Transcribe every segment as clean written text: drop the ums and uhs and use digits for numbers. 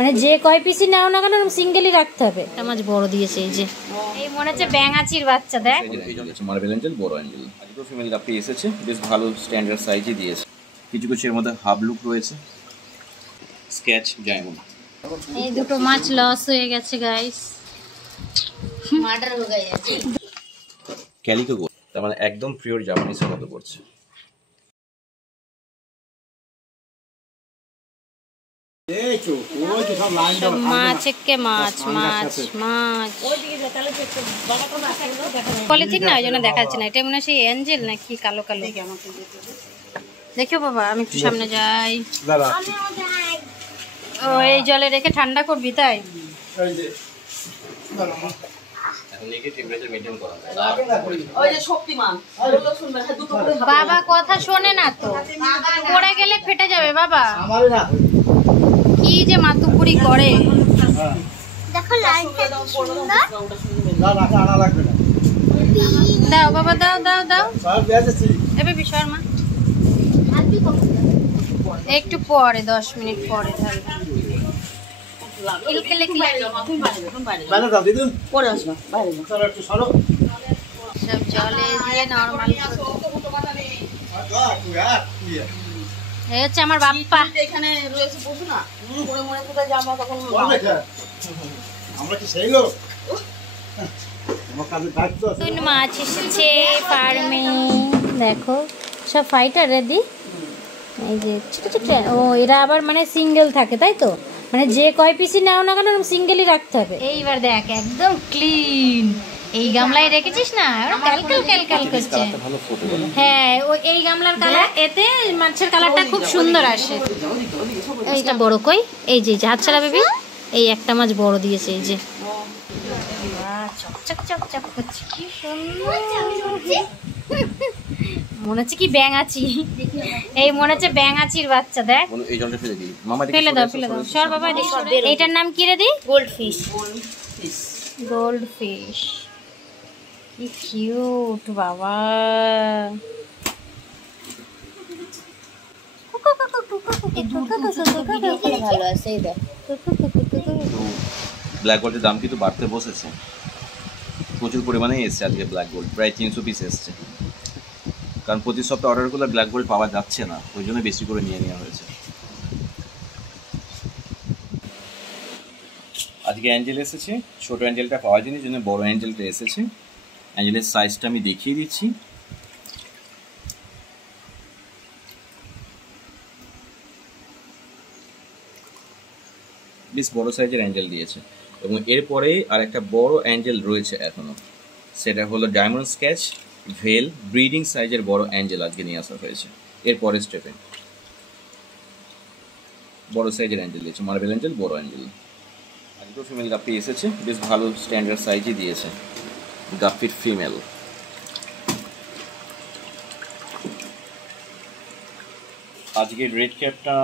মানে যে কয় পিসই নাও না কেন সিঙ্গেলই রাখতে হবে। একটা মাছ বড় দিয়েছে এই যে, এই মনে হচ্ছে ব্যাঙাচির বাচ্চা। দেখ মার্বেল অ্যাঞ্জেল, বড় অ্যাঞ্জেল। আজকেও ফিমেল গাপ্পি এসেছে, বেশ ভালো স্ট্যান্ডার্ড সাইজে দিয়েছে। কিছু কিছু এর মধ্যে হাফ লুক রয়েছে। Sketch diamond. এই দুটো মাছ লস হয়ে গেছে গাইস, মার্ডার হয়ে গেছে। ক্যালিকো গোল্ড, তার মানে একদম পিওর জাপানিজের মতো পড়ছে। মাছ একে মাছ মাছ মাছ পলিথিন না, ওই জন্য দেখা যাচ্ছে না। এটা মনে হয় সেই অ্যাঞ্জেল নাকি কালো কালো। দেখো বাবা, আমি একটু সামনে যাই। ও এই জলে রেখে ঠান্ডা করবি তাই? বাবা কথা শোনে না তো, পড়ে গেলে ফেটে যাবে বাবা। কি যে মাতুপুরি করে। দাও বাবা, দাও দাও দাও। এবার বিষয় মা একটু পরে 10 মিনিট পরে ঢালবে। সব জলে দিয়ে নরমাল। এই হচ্ছে আমার বাপ্পা। এখানে রয়েছে বসু না, মরে মরে কোথায় যাবো তখন আমরা কি সেই লোক? মাছ এসেছে ফার্মে, দেখো সব ফাইটার রেডি। এই যে ছোট ছোট, ও এরা আবার মানে সিঙ্গেল থাকে তাই তো, মানে যে কয় পিসই নাও না কেন সিঙ্গেলই রাখতে হবে। এইবার দেখ একদম ক্লিন। এই গামলায় রেখেছিস না, ক্যালকাল ক্যালকাল করছে। হ্যাঁ, ওই এই গামলার কালার, এতে মাছের কালারটা খুব সুন্দর আসে। এইটা বড় কই, এই যে হাত ছাড়া বেবি, এই একটা মাছ বড় দিয়েছে এই যে, চকচক চকচক করছে, কি সুন্দর। মনে হচ্ছে কি ব্যাঙাচি, এই মনে হচ্ছে ব্যাঙাচির বাচ্চা। দেখ এই জলটা ফেলে দিই মামা, ফেলে দাও ফেলে দাও। সর বাবা, এইটার নাম কি রে দি? Gold fish. গোল্ড ফিশ, কি কিউট বাবা। ভালো আছে। এই দেখ ব্ল্যাক গোল্ডের দাম কিন্তু বাড়তে বসেছে, প্রচুর পরিমাণে এসছে আজকে ব্ল্যাক গোল্ড, প্রায় 300 পিস এসছে। কারণ প্রতি সপ্তাহে অর্ডারগুলো ব্ল্যাক গোল্ড পাওয়া যাচ্ছে না, ওই জন্য বেশি করে নিয়ে নেওয়া হয়েছে। আজকে অ্যাঞ্জেল এসেছে, ছোট অ্যাঞ্জেলটা পাওয়া যায়নি, জন্য বড় অ্যাঞ্জেলটা এসেছে। অ্যাঞ্জেলের সাইজটা আমি দেখিয়ে দিচ্ছি। বেশ বড় সাইজের অ্যাঞ্জেল দিয়েছে, এবং এরপরে আর একটা বড় অ্যাঞ্জেল রয়েছে এখনো, সেটা হলো ডায়মন্ড স্কেচ ভেল ব্রিডিং সাইজের বড় অ্যাঞ্জেল আজকে নিয়ে আসা হয়েছে। এরপরে স্টেপে বড় সাইজের অ্যাঞ্জেল দিয়েছে, মার্বেল অ্যাঞ্জেল, বড় অ্যাঞ্জেল। আজকেও ফিমেল গাপ্পি এসেছে, বেশ ভালো স্ট্যান্ডার্ড সাইজে দিয়েছে গাপ্পির ফিমেল। আজকের রেড ক্যাপটা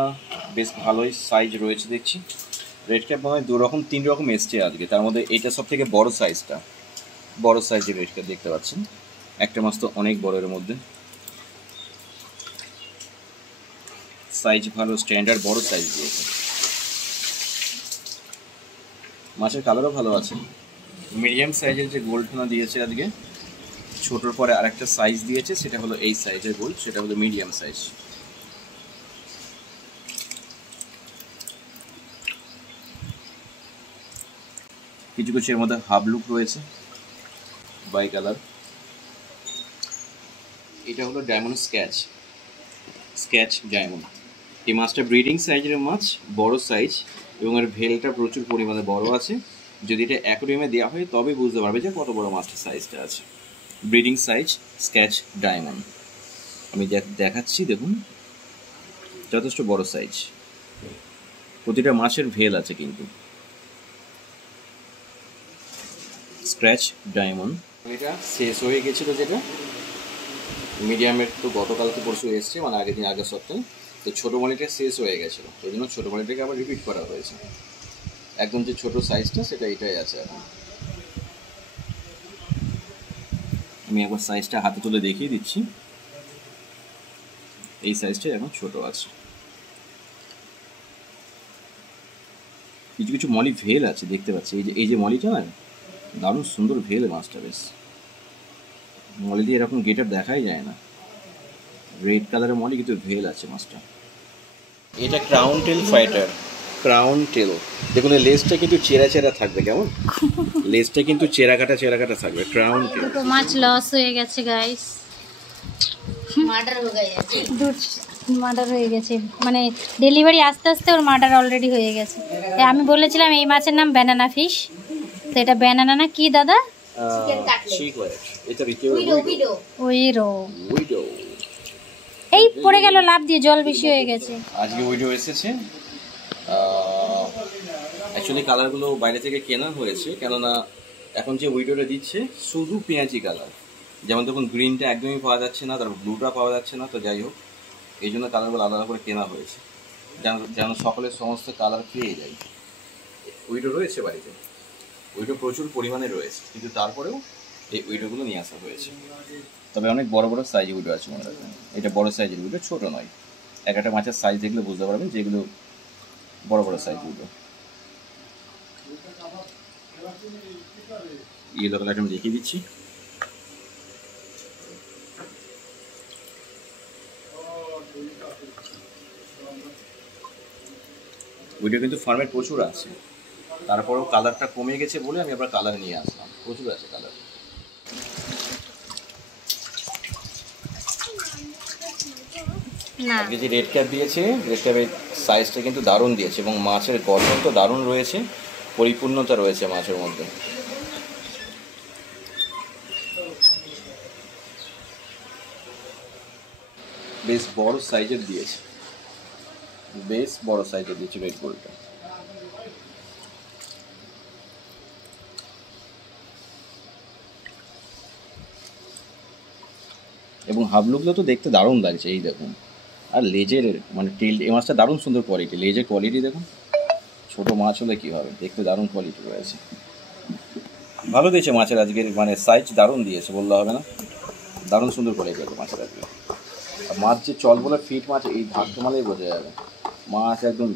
বেশ ভালোই সাইজ রয়েছে দেখছি। রেড ক্যাপ মনে হয় 2 রকম 3 রকম এসছে আজকে, তার মধ্যে এইটা সব থেকে বড় সাইজটা, বড় সাইজের রেড ক্যাপ দেখতে পাচ্ছেন। একটা মাছ তো অনেক বড়, এর মধ্যে সাইজ ভালো, স্ট্যান্ডার্ড বড় সাইজ দিয়েছে। মাছের কালারও ভালো আছে। মিডিয়াম সাইজের যে গোল্ড টোনা দিয়েছে আজকে, ছোটোর পরে আরেকটা সাইজ দিয়েছে, সেটা হলো এই সাইজের গোল্ড, সেটা হলো মিডিয়াম সাইজ। কিছু কিছু এর মধ্যে হাফ লুক রয়েছে, বাই কালার। এটা হলো ডায়মন্ড স্কেচ, স্কেচ ডায়মন্ড। এই মাছটা ব্রিডিং সাইজের মাছ, বড় সাইজ, এবং এর ভেলটা প্রচুর পরিমাণে বড় আছে। যদি এটা অ্যাকোয়ারিয়ামে দেওয়া হয় তবে বুঝতে পারবে যে কত বড় মাছটার সাইজটা আছে। ব্রিডিং সাইজ স্কেচ ডায়মন্ড আমি দেখাচ্ছি, দেখুন যথেষ্ট বড় সাইজ। প্রতিটা মাছের ভেল আছে কিন্তু। স্ক্র্যাচ ডায়মন্ড, এটা শেষ হয়ে গেছিলো, যেটা মিডিয়ামের তো গতকালকে পরশু এসছে, মানে আগের দিন, আগের সপ্তাহে। তো ছোটো মালিটা শেষ হয়ে গেছিলো, ওই জন্য ছোটো মালিটাকে আবার রিপিট করা হয়েছে। একদম যে ছোটো সাইজটা সেটা এটাই আছে এখন। আমি একবার সাইজটা হাতে তুলে দেখিয়ে দিচ্ছি, এই সাইজটা এখন ছোটো আছে। কিছু কিছু মলি ভেল আছে দেখতে পাচ্ছি, এই যে মলিটা না দারুণ সুন্দর ভেল মাছটা, বেশ মলি দিয়ে এরকম গেটার দেখাই যায় না, রেড কালারের মলি কিন্তু ভেল আছে মাছটা। এটা ক্রাউন টেল ফাইটার, ক্রাউন টেল দেখুন লেজটা কিন্তু চেরা চেরা থাকবে, কেমন লেজটা কিন্তু চেরা কাটা থাকবে। ক্রাউন টেল দুটো মাছ লস হয়ে গেছে গাইস, মার্ডার হয়ে গেছে, মানে ডেলিভারি আস্তে আস্তে ওর মার্ডার অলরেডি হয়ে গেছে। আমি বলেছিলাম এই মাছের নাম ব্যানানা ফিশ, তো এটা ব্যানানা না কি দাদা? উইডো। এই পড়ে গেল লাভ দিয়ে, জল বেশি হয়ে গেছে। আজকে উইডো এসেছে, অ্যাকচুয়ালি কালারগুলো বাইরে থেকে কেনা হয়েছে, কেননা এখন যে উইডোটা দিচ্ছে শুধু পেঁয়াজি কালার, যেমন দেখুন গ্রিনটা একদমই পাওয়া যাচ্ছে না, তারপর ব্লুটা পাওয়া যাচ্ছে না, তো যাই হোক এই জন্য কালারগুলো আলাদা করে কেনা হয়েছে, যেন সকলের সমস্ত কালার পেয়ে যায়। উইডো রয়েছে বাড়িতে, উইডো প্রচুর পরিমাণে রয়েছে, কিন্তু তারপরেও এই উইডোগুলো নিয়ে আসা হয়েছে। তবে অনেক বড় বড় সাইজ উইডো আছে মনে রাখবেন, এটা বড় সাইজের উইডো, ছোট নয়। একটা মাছের সাইজ দেখলে বুঝতে পারবেন যেগুলো বড় বড় সাইজ উইডো। ইয়েলো কালারটা আমি দেখিয়ে দিচ্ছি, উইডো কিন্তু ফার্মের প্রচুর আছে, তারপরেও কালারটা কমে গেছে বলে আমি আবার কালার নিয়ে আসলাম, প্রচুর আছে কালার। আজকে যে রেড ক্যাপ দিয়েছে, রেড ক্যাপের সাইজটা কিন্তু দারুণ দিয়েছে এবং মাছের গঠন তো দারুণ রয়েছে, পরিপূর্ণতা রয়েছে মাছের মধ্যে। বেশ বড় সাইজের দিয়েছে, বেশ বড় সাইজের দিয়েছে রেড গোল্ডটা। এবং হাবলুগুলো তো দেখতে দারুণ লাগছে, এই দেখুন। আর লেজের মানে টেল, এই মাছটা দারুণ সুন্দর কোয়ালিটি, লেজের কোয়ালিটি দেখুন, ছোট মাছ হলে কী হবে, দেখতে দারুণ কোয়ালিটি রয়েছে, ভালো দিয়েছে মাছের আজকের, মানে সাইজ দারুণ দিয়েছে বললে হবে না, দারুণ সুন্দর কোয়ালিটি আছে মাছের আজকে। আর মাছ যে চল বলে ফিট মাছ, এই ধাক্কা মালেই বোঝা যাবে, মাছ একদম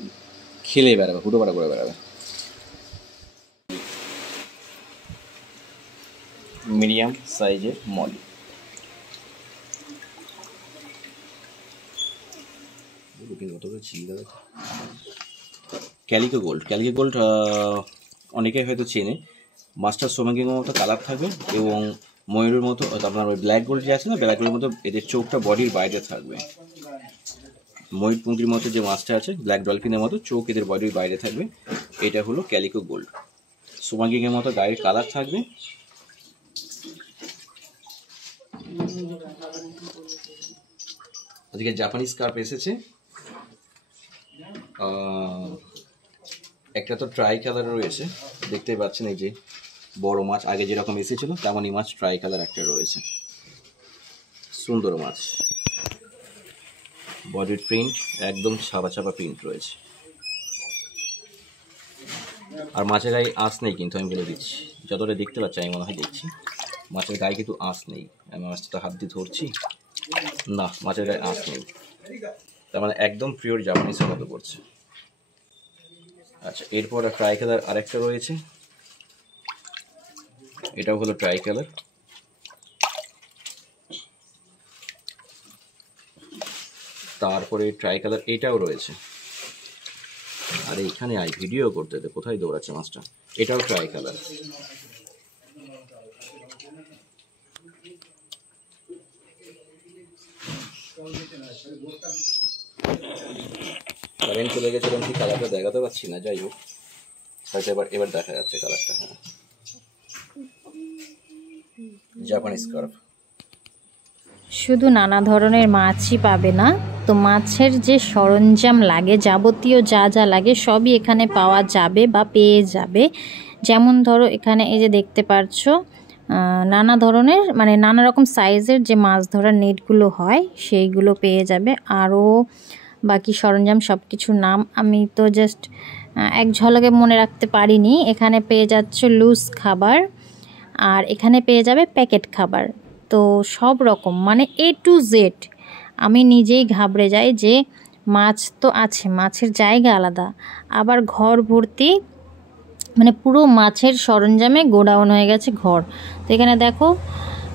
খেলে বেড়াবে, হুটো পাটা করে বেড়াবে। মিডিয়াম সাইজের molly, calico gold. Calico gold অনেকেই হয়তো চেনে, মাছটার সোমাঙ্গির মতো কালার থাকবে এবং ময়ূরের মতো, আপনার ওই ব্ল্যাক গোল্ড যে আছে না, ব্ল্যাক গোল্ডের মতো এদের চোখটা বডির বাইরে থাকবে। ময়ূরপঙ্খির মতো যে মাছটা আছে, ব্ল্যাক ডলফিনের মতো চোখ এদের বডির বাইরে থাকবে, এটা হলো ক্যালিকো গোল্ড। সোমাঙ্গিংয়ের মতো গায়ের কালার থাকবে। আজকে জাপানিজ কার্প এসেছে, একটা তো ট্রাই কালার রয়েছে, দেখতেই পাচ্ছেন এই যে বড় মাছ, আগে যেরকম এসেছিল তেমনই মাছ, ট্রাই কালার একটা রয়েছে, সুন্দর মাছ, বডির প্রিন্ট একদম ছাপা ছাপা প্রিন্ট রয়েছে। আর মাছের গায়ে আঁশ নেই কিন্তু, আমি বলে দিচ্ছি, যতটা দেখতে পাচ্ছি আমি মনে হয় দেখছি, মাছের গায়ে কিন্তু আঁশ নেই। আমি মাছটা হাত দিয়ে ধরছি, না মাছের গায়ে আঁশ নেই, তার মানে একদম পিওর জাপানিজের মতো পড়ছে। আচ্ছা, এরপর ট্রাই কালার আরেকটা রয়েছে, এটাও হলো ট্রাই কালার। তারপরে ট্রাই কালার এটাও রয়েছে, আর এইখানে আই ভিডিও করতে দে, কোথায় দৌড়াচ্ছে মাছটা, এটাও ট্রাই কালার। কারেন্ট চলে গেছে এবং কি কালারটা দেখাতে পাচ্ছি না, যাই হোক হয়তো এবার দেখা যাচ্ছে কালারটা। হ্যাঁ, জাপানিজ কার্প। শুধু নানা ধরনের মাছই পাবে না, তো মাছের যে সরঞ্জাম লাগে, যাবতীয় যা যা লাগে সবই এখানে পাওয়া যাবে বা পেয়ে যাবে। যেমন ধরো এখানে এই যে দেখতে পাচ্ছ নানা ধরনের, মানে নানা রকম সাইজের যে মাছ ধরার নেটগুলো হয় সেইগুলো পেয়ে যাবে। আরও বাকি সরঞ্জাম সব কিছুর নাম আমি তো জাস্ট এক ঝলকে মনে রাখতে পারিনি। এখানে পেয়ে যাচ্ছ লুজ খাবার, আর এখানে পেয়ে যাবে প্যাকেট খাবার। তো সব রকম মানে A to Z। আমি নিজেই ঘাবড়ে যাই যে মাছ তো আছে, মাছের জায়গা আলাদা, আবার ঘর ভর্তি মানে পুরো মাছের সরঞ্জামে গোডাউন হয়ে গেছে ঘর। তো এখানে দেখো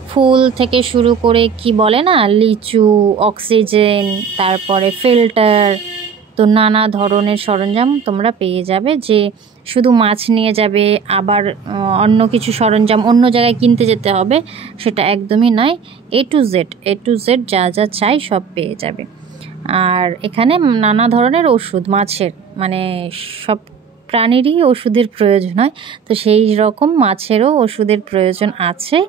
ফুল থেকে শুরু করে কি বলে না, লিচু, অক্সিজেন, তারপরে ফিল্টার, তো নানা ধরনের সরঞ্জাম তোমরা পেয়ে যাবে। যে শুধু মাছ নিয়ে যাবে আবার অন্য কিছু সরঞ্জাম অন্য জায়গায় কিনতে যেতে হবে সেটা একদমই নয়। এ টু জেড যা যা চাই সব পেয়ে যাবে। আর এখানে নানা ধরনের ওষুধ, মাছের মানে সব প্রাণীরই ওষুধের প্রয়োজন হয়, তো সেই রকম মাছেরও ওষুধের প্রয়োজন আছে।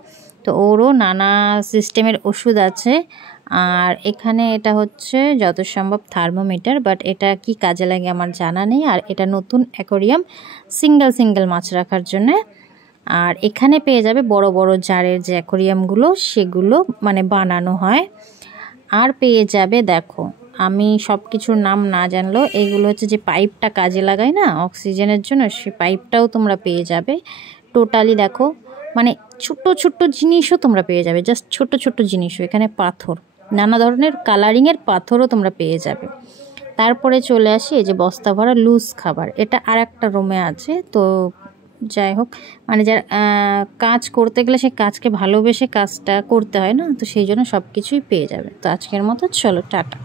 তো ওরও নানা সিস্টেমের ওষুধ আছে। আর এখানে এটা হচ্ছে যত সম্ভব থার্মোমিটার, বাট এটা কি কাজে লাগে আমার জানা নেই। আর এটা নতুন অ্যাকোরিয়াম, সিঙ্গেল মাছ রাখার জন্য। আর এখানে পেয়ে যাবে বড় বড় জারের যে অ্যাকোরিয়ামগুলো সেগুলো মানে বানানো হয়। আর পেয়ে যাবে, দেখো আমি সব কিছুর নাম না জানলেও এগুলো হচ্ছে যে পাইপটা কাজে লাগায় না অক্সিজেনের জন্য, সেই পাইপটাও তোমরা পেয়ে যাবে। টোটালি দেখো মানে ছোট্ট জিনিসও তোমরা পেয়ে যাবে, জাস্ট ছোট জিনিসও। এখানে পাথর, নানা ধরনের কালারিংয়ের পাথরও তোমরা পেয়ে যাবে। তারপরে চলে আসি এই যে বস্তা ভরা লুজ খাবার, এটা আর একটা রুমে আছে। তো যাই হোক, মানে যার কাজ করতে গেলে সে কাজকে ভালোবেসে কাজটা করতে হয় না, তো সেই জন্য সব কিছুই পেয়ে যাবে। তো আজকের মতো চলো টাটা।